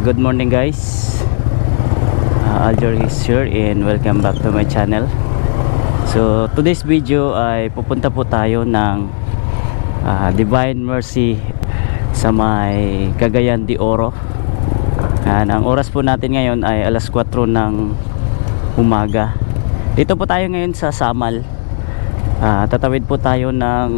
Good morning guys. Aljor is here and welcome back to my channel. So today's video ay pupunta po tayo ng Divine Mercy sa may Cagayan de Oro. Ang oras po natin ngayon ay alas 4 ng umaga. Dito po tayo ngayon sa Samal. Tatawid po tayo ng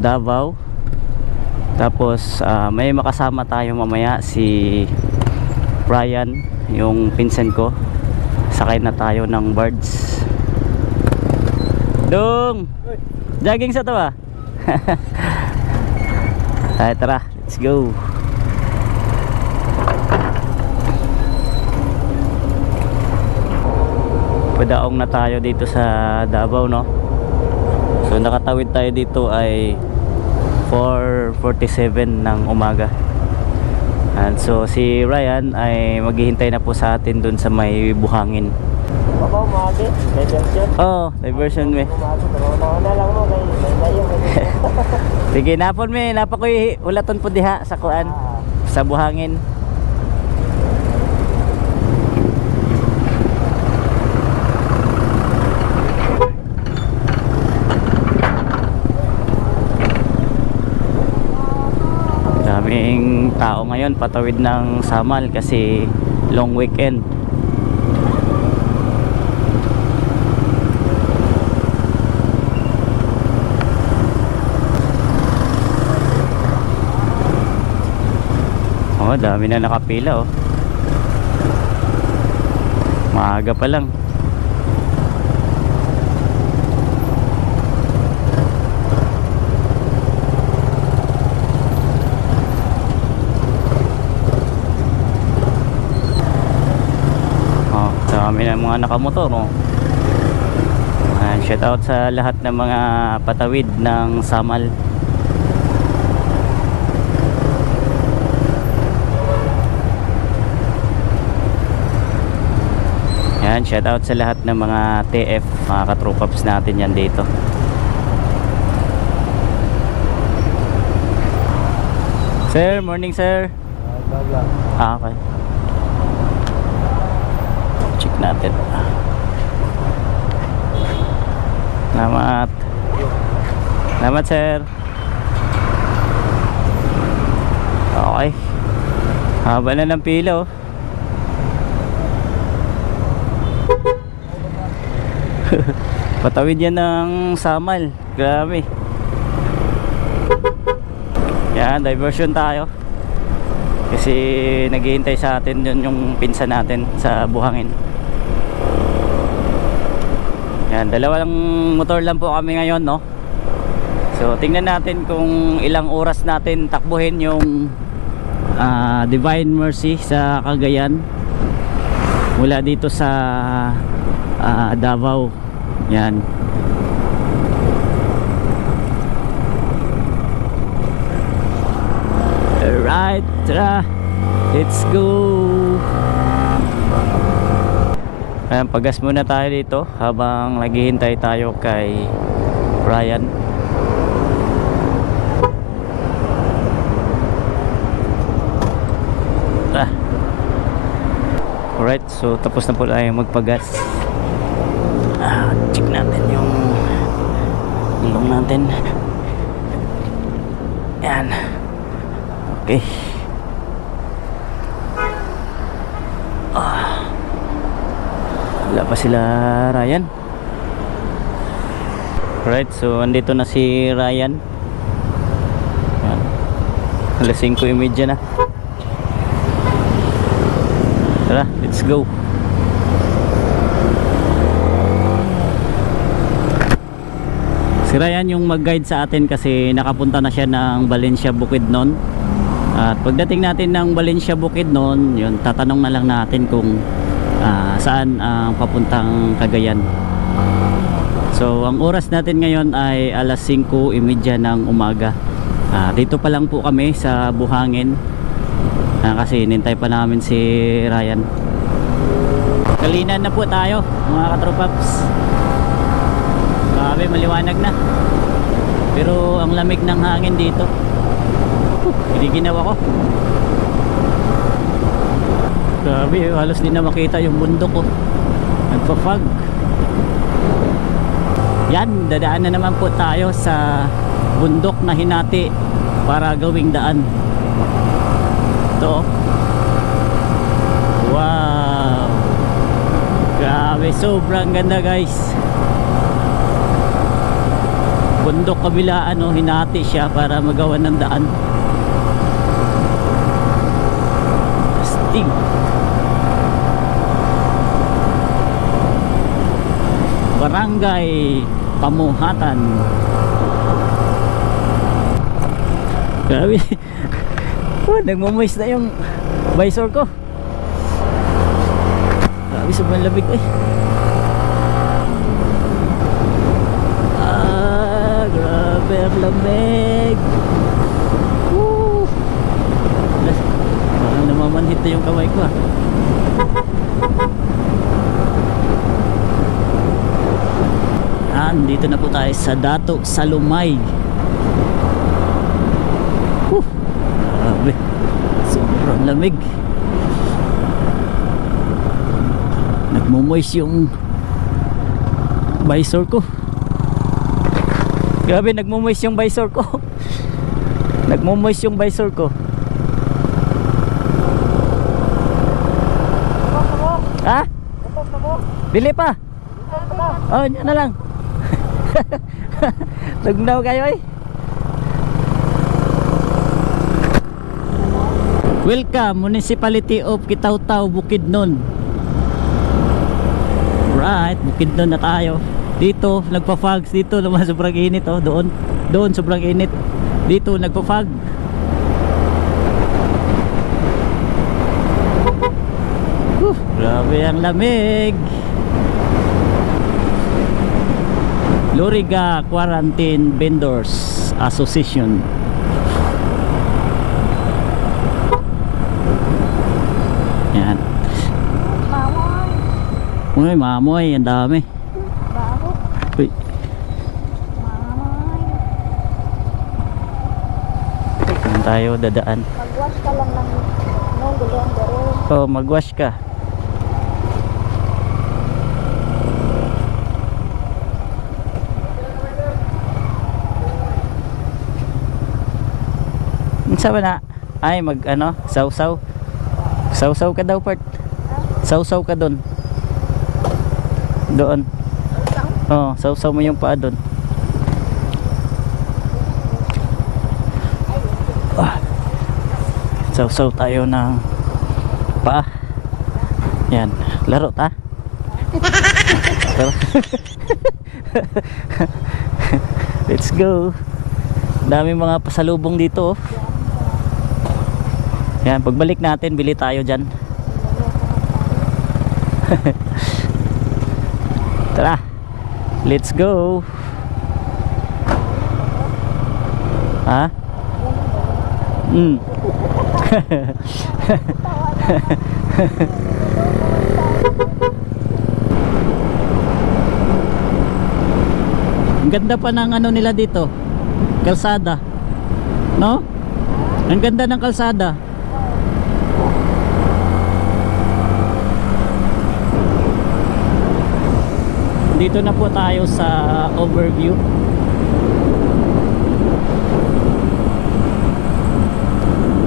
Davao. Tapos may makasama tayo mamaya si Brian, yung pinsan ko. Sakay na tayo ng birds. Dong! Jogging sa to ah. Ay, tara, let's go. Padaong na tayo dito sa Davao, no? So nakatawid tayo dito ay 4:47 ng umaga. And so si Ryan ay maghihintay na po sa atin dun sa may buhangin. Babaw mo agi, diversion. Oh, diversion me. Una lang mo kay layo. Sige, napon me, napakoy ulaton po diha sa kuan, sa buhangin. Daming tao ngayon patawid ng Samal kasi long weekend. Oh, dami na nakapila oh. Maaga pa lang. Dami na mga nakamotor oh. Shout out sa lahat ng mga patawid ng Samal. Yan, shout out sa lahat ng mga TF, mga katropaps natin yan dito. Sir, morning sir. Okay. Check natin. Salamat. Salamat sir. Okay. Haba na ng pila oh. Patawid yan ng Samal. Grabe. Yan, diversion tayo. Kasi naghihintay sa atin yun yung pinsan natin sa buhangin. Yan, dalawang motor lang po kami ngayon, no? So tingnan natin kung ilang oras natin takbuhin yung Divine Mercy sa Cagayan mula dito sa Davao. Yan. Alright, tara, let's go. Ayan, pagas muna tayo dito habang naghihintay tayo kay Brian. Alright, so tapos na po tayo magpagas. Check natin yung ilong natin. Yan. Okay. Wala pa sila Ryan. Alright, so andito na si Ryan. Yan. Alas 5:30 na. Tara, let's go. Si Ryan yung mag-guide sa atin kasi nakapunta na siya ng Valencia Bukidnon. At pagdating natin ng Valencia Bukidnon, yun, tatanong na lang natin kung saan ang papuntang Cagayan. So ang oras natin ngayon ay alas 5:30 ng umaga. Dito pa lang po kami sa buhangin kasi nintay pa namin si Ryan. Kalinan na po tayo mga katropaps. Grabe, maliwanag na. Pero ang lamig ng hangin dito. Hindi ginawa ko. Grabe, halos di na makita yung bundok ko. Nagpa-fog. Yan, dadaan na naman po tayo sa bundok na hinati para gawing daan. Ito. Wow. Grabe, sobrang ganda guys. Bundok kabilaan, no, hinati siya para magawa ng daan. Astig. Barangay Pamuhatan. Grabe. Oh, nagmumoist na yung visor ko. Grabe, sobrang lamig eh. Grabe ang lamig. Woo! Parang namamanhit na yung kamay ko ah. Dito na po tayo sa Dato Salumay. Grabe, sobrang lamig. Nagmumoist yung visor ko. Grabe, nagmumoist yung visor ko. Nagmumoist yung visor ko. Ha? Bili pa? Oh, yan na lang. Tugnaw kayo eh. Welcome, Municipality of Kitaw-Taw, Bukidnon. Right, Bukidnon na tayo. Dito, nagpa-fogs. Dito naman sobrang init oh. Doon sobrang init. Dito, nagpa-fog. Grabe ang lamig. Loriga Quarantine Vendors Association. Yan. Uy, mamoy, ang dami. Uy. Saan tayo dadaan? Mag-wash ka lang ng gulong dere. Oh, mag-wash ka. Saan ba na? Ay, mag-ano? Sausaw. Sausaw ka daw, part. Sausaw ka doon. Doon. Oh, sausaw mo yung paa doon. Sausaw tayo ng paa. Yan. Laro ta. Laro. Let's go. Dami mga pasalubong dito oh. Yan, pagbalik natin, bili tayo dyan. Tara, let's go. Ha? Ang ganda pa ng ano nila dito, kalsada, no? Ang ganda ng kalsada. Dito na po tayo sa overview.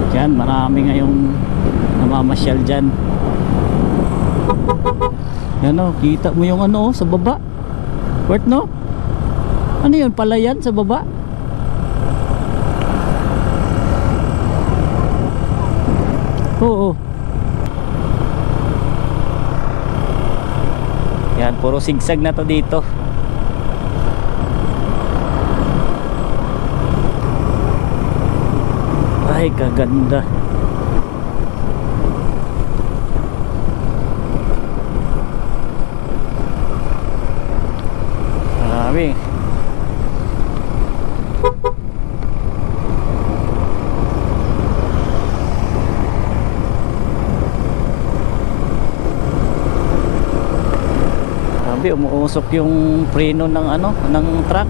Diyan, marami ngayong namamasyal dyan. Yan o, kita mo yung ano sa baba. Wait, no? Ano yun, palayan sa baba? Oo. Yan, puro sigsag na to dito. Ay, kaganda. Marami. Umuusok yung preno ng ano, ng truck.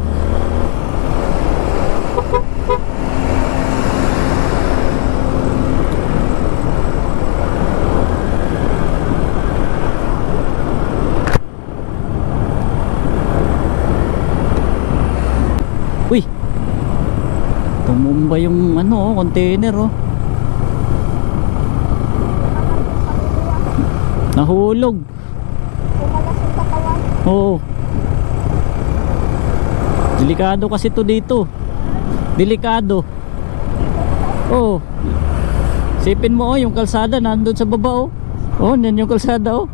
pa yung ano, container oh. Nahulog. Pumalas yung katawan. Oo. Delikado kasi to dito. Delikado. Oo. Sipin mo oh, yung kalsada nandun sa baba oh. Oh, yan yung kalsada oh.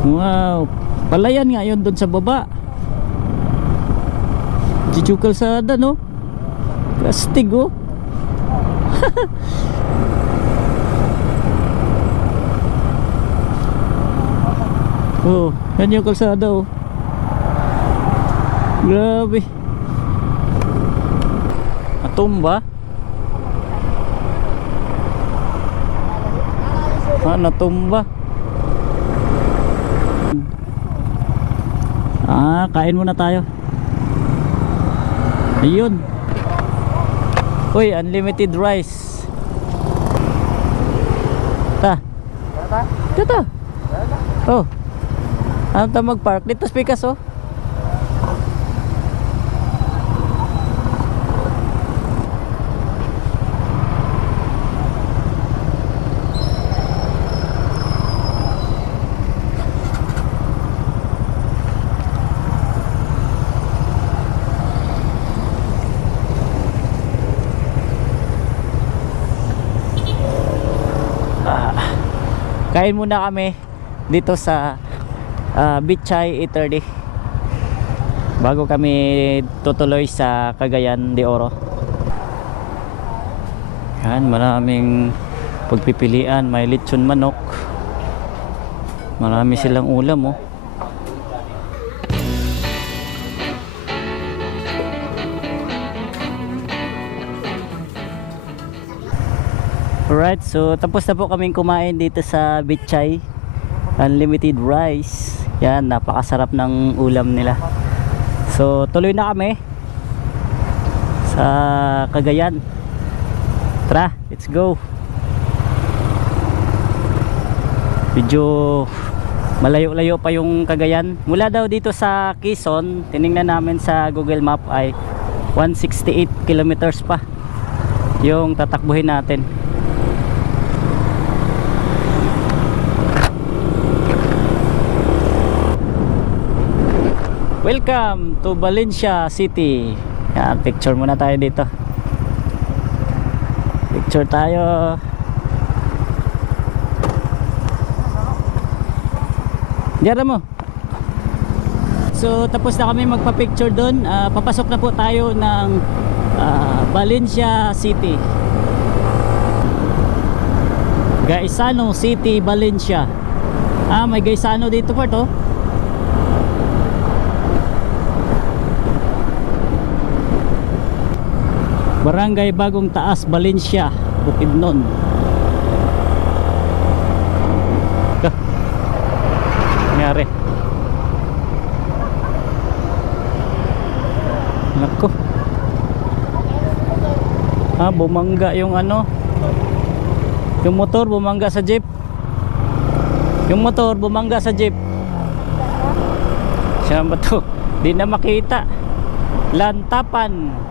Wow, palayan nga yun doon sa baba. Dito kalsada no. Plastig oh. Oh, yan yung kalsada oh. Grabe. Natumba. Natumba. Kain muna tayo. Ayun. Uy, unlimited rice. Dito. Oh. Ano ta mag-park dito sa Picasso? Kain muna kami dito sa Bitchay 830 bago kami tutuloy sa Cagayan de Oro. Yan, maraming pagpipilian. May lechon manok, marami silang ulam oh. Alright, so tapos na po kaming kumain dito sa Bitchay. Unlimited rice. Yan, napakasarap ng ulam nila. So tuloy na kami sa Cagayan. Tara, let's go. Medyo malayo-layo pa yung Cagayan. Mula daw dito sa Quezon, tiningnan namin sa Google Map ay 168 kilometers pa yung tatakbuhin natin. Welcome to Valencia City. Yan, picture muna tayo dito. Picture tayo. Diyan mo. So tapos na kami magpa-picture doon. Papasok na po tayo ng Valencia City. Gaisano City, Valencia. May Gaisano dito po to. Barangay Bagong Taas, Valencia, Bukidnon. Nangyari. Nako. Bumangga yung ano. Yung motor bumangga sa jeep. Yung motor bumangga sa jeep. Saan ba to? Di na makita. Lantapan,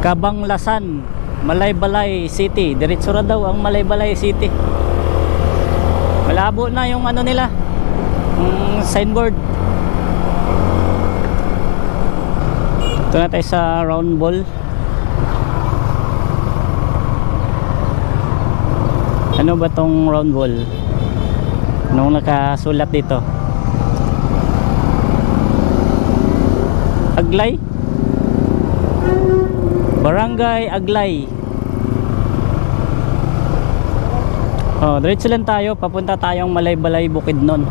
Kabanglasan, Malaybalay City. Diretso na daw ang Malaybalay City. Malabo na yung ano nila, signboard. Ito na tayo sa round ball. Ano ba tong round ball? Anong nakasulat dito? Aglay? Barangay Aglay. Diretso lang tayo, papunta tayong Malaybalay, Bukidnon.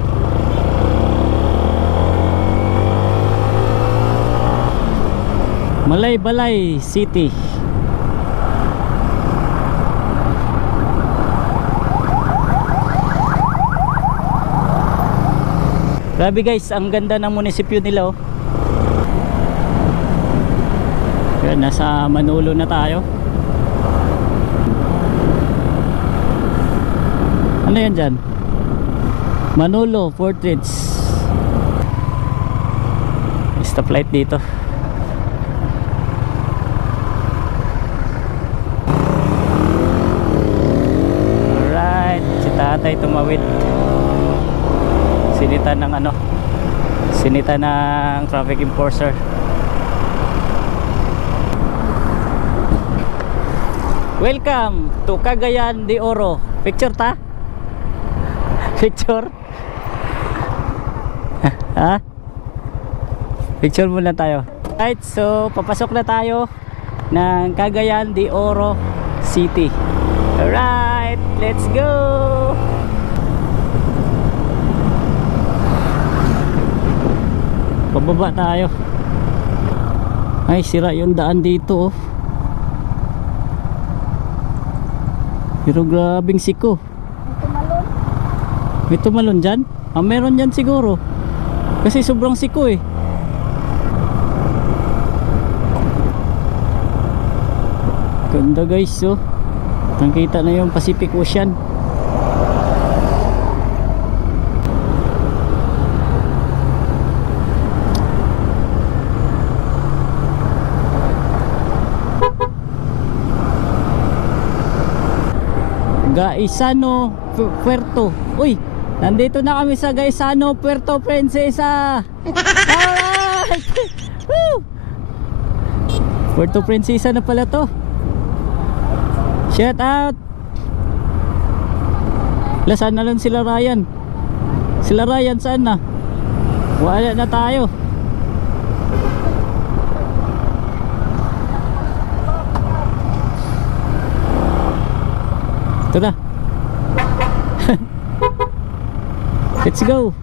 Malaybalay City. Grabe guys, ang ganda ng munisipyo nila oh. Yan, nasa Manolo na tayo. Ano yan dyan? Manolo Portraits. Stoplight dito. Alright, si tatay tumawid. Sinita ng ano, sinita ng traffic enforcer. Welcome to Cagayan de Oro. Picture ta? Picture? Ha? Picture muna tayo. Right, so papasok na tayo ng Cagayan de Oro City. Alright, let's go! Pababa tayo. Ay, sira yung daan dito oh. Pero grabing siko. Tumalon. May tumalon dyan? Ah, meron dyan siguro. Kasi sobrang siko eh. Ganda guys oh. Nakita na yung Pacific Ocean. Gaisano Puerto. Uy, nandito na kami sa Gaisano Puerto Princesa. Alright. Woo! Puerto Princesa na pala to. Shout out. Saan na lang sila Ryan? Sila Ryan saan na? Wala na tayo. Ito na. Let's go.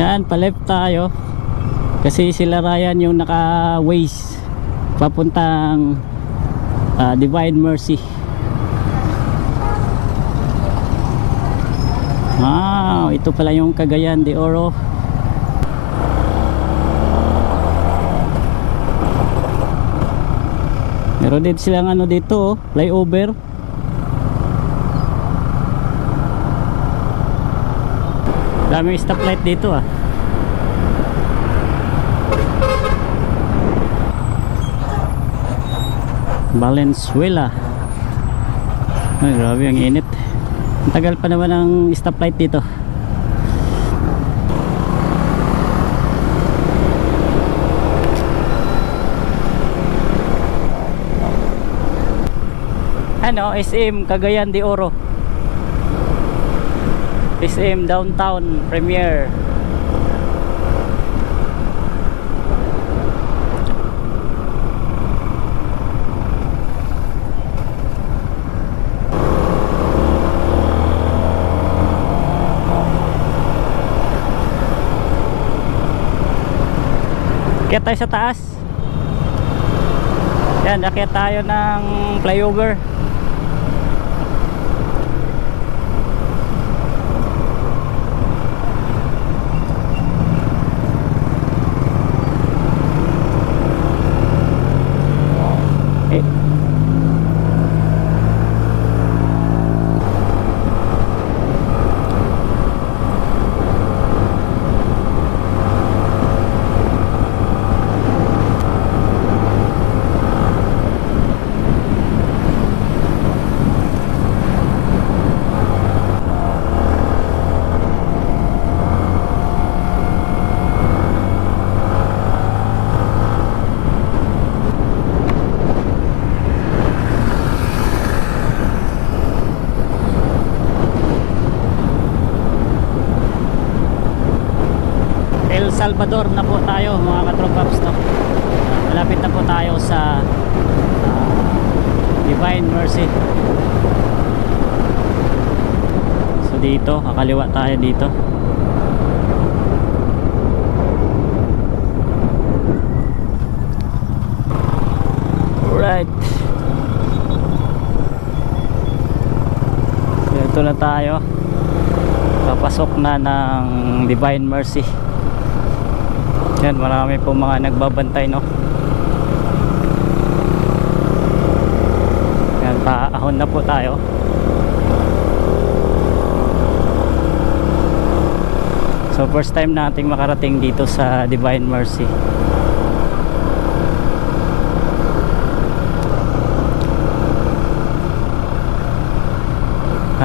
Yan, pa-left tayo. Kasi sila Ryan yung naka-ways papuntang Divine Mercy. Wow, ito pala yung Cagayan de Oro. Meron din silang ano dito oh, flyover. Daming stoplight dito ah. Valenzuela. Ay, grabe ang init. Ang tagal pa naman ang stoplight dito. Ano, SM Cagayan de Oro. SM Downtown Premier. Kaya tayo sa taas. Yan, akyat tayo ng flyover. El Salvador na po tayo mga katropaps no? Malapit na po tayo sa Divine Mercy. So dito, kakaliwa tayo dito. Alright, so ito na tayo. Papasok na ng Divine Mercy. Yan, marami po mga nagbabantay, no? Yan, paahon na po tayo. So first time nating makarating dito sa Divine Mercy.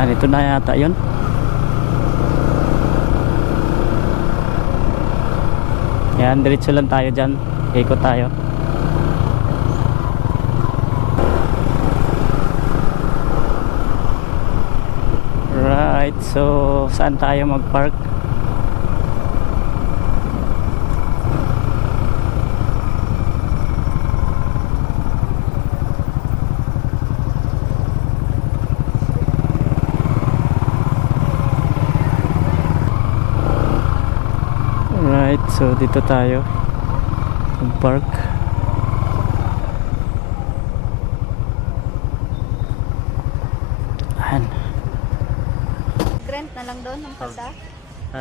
Dito na yata yun. Yan, diretso lang tayo dyan. Ikot tayo. Right, so saan tayo mag-park? Right, so dito tayo mag-park. Ayan. Rent na lang doon ng pasa.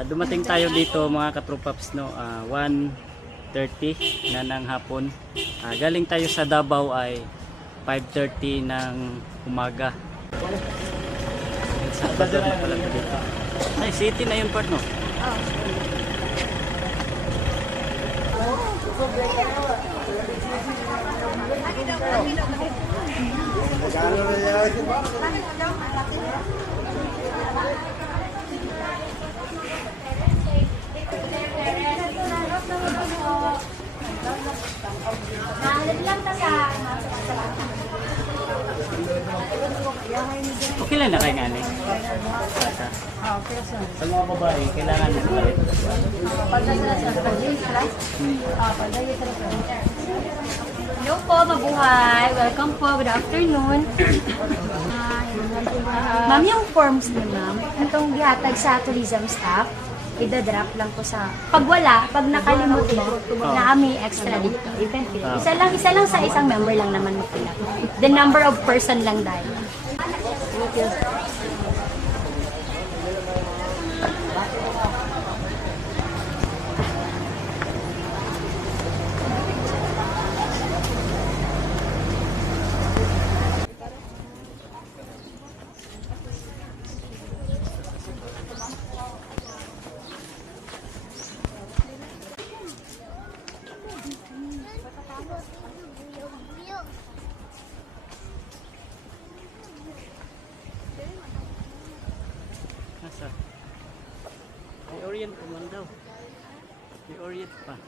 Dumating tayo dito mga katrupaps, no, 1:30 na ng hapon. Galing tayo sa Davao ay 5:30 ng umaga. Salvador na pala dito. Ay, city na yung part, no? Okay lang na kayo nga, Alex. Sa mga babae, kailangan mo ba rin? Hello po, mabuhay. Welcome po. Good afternoon. Ma'am, yung forms niyo, ma'am, itong gihatag sa tourism staff, idadrop lang po sa... Pag wala, pag nakalimot mo, na kami extra dito. You can fill. Isa lang sa isang member lang naman mo fill. The number of person lang dahil. Thank you. Nasa? May orient pa man daw. May orient pa.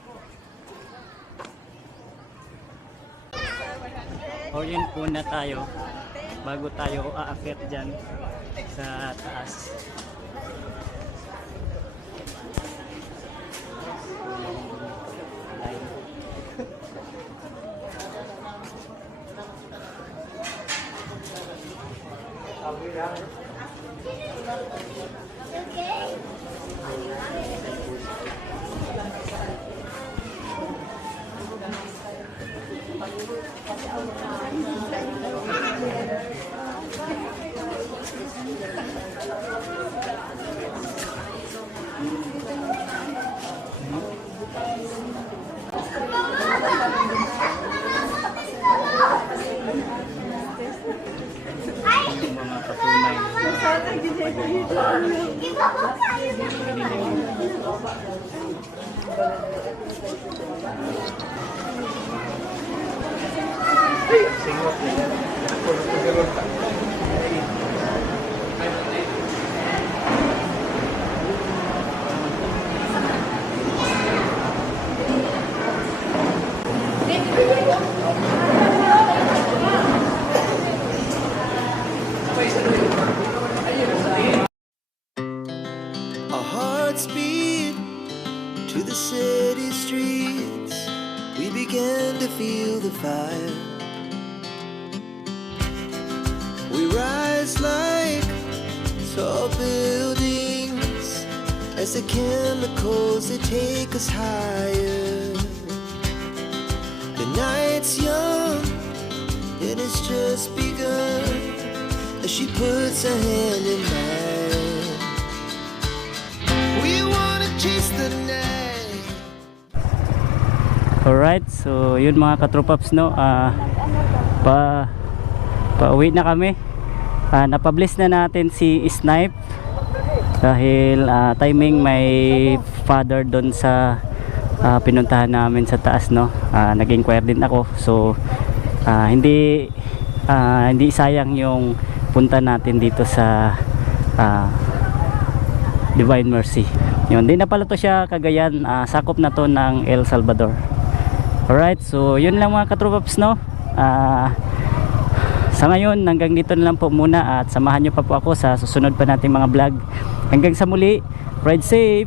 Orient muna tayo bago tayo aakyat dyan sa taas. Yung mga patunay Our hearts beat to the city streets. We began to feel the fire. We rise like tall buildings as the chemicals they take us higher. The night's young, it has just begun as she puts her hand in mine. We wanna chase the night. Alright, so yun mga katropaps, no, pauwi na kami. Napabliss na natin si Snipe dahil timing may father doon sa pinuntahan namin sa taas, no. Nag-inquire din ako, so hindi sayang yung punta natin dito sa Divine Mercy. Yun, di na pala to siya Cagayan, sakop na to ng El Salvador. Alright, so yun lang mga katropaps, no. Sa ngayon, hanggang dito na lang po muna at samahan nyo pa po ako sa susunod pa nating mga vlog. Hanggang sa muli, ride safe!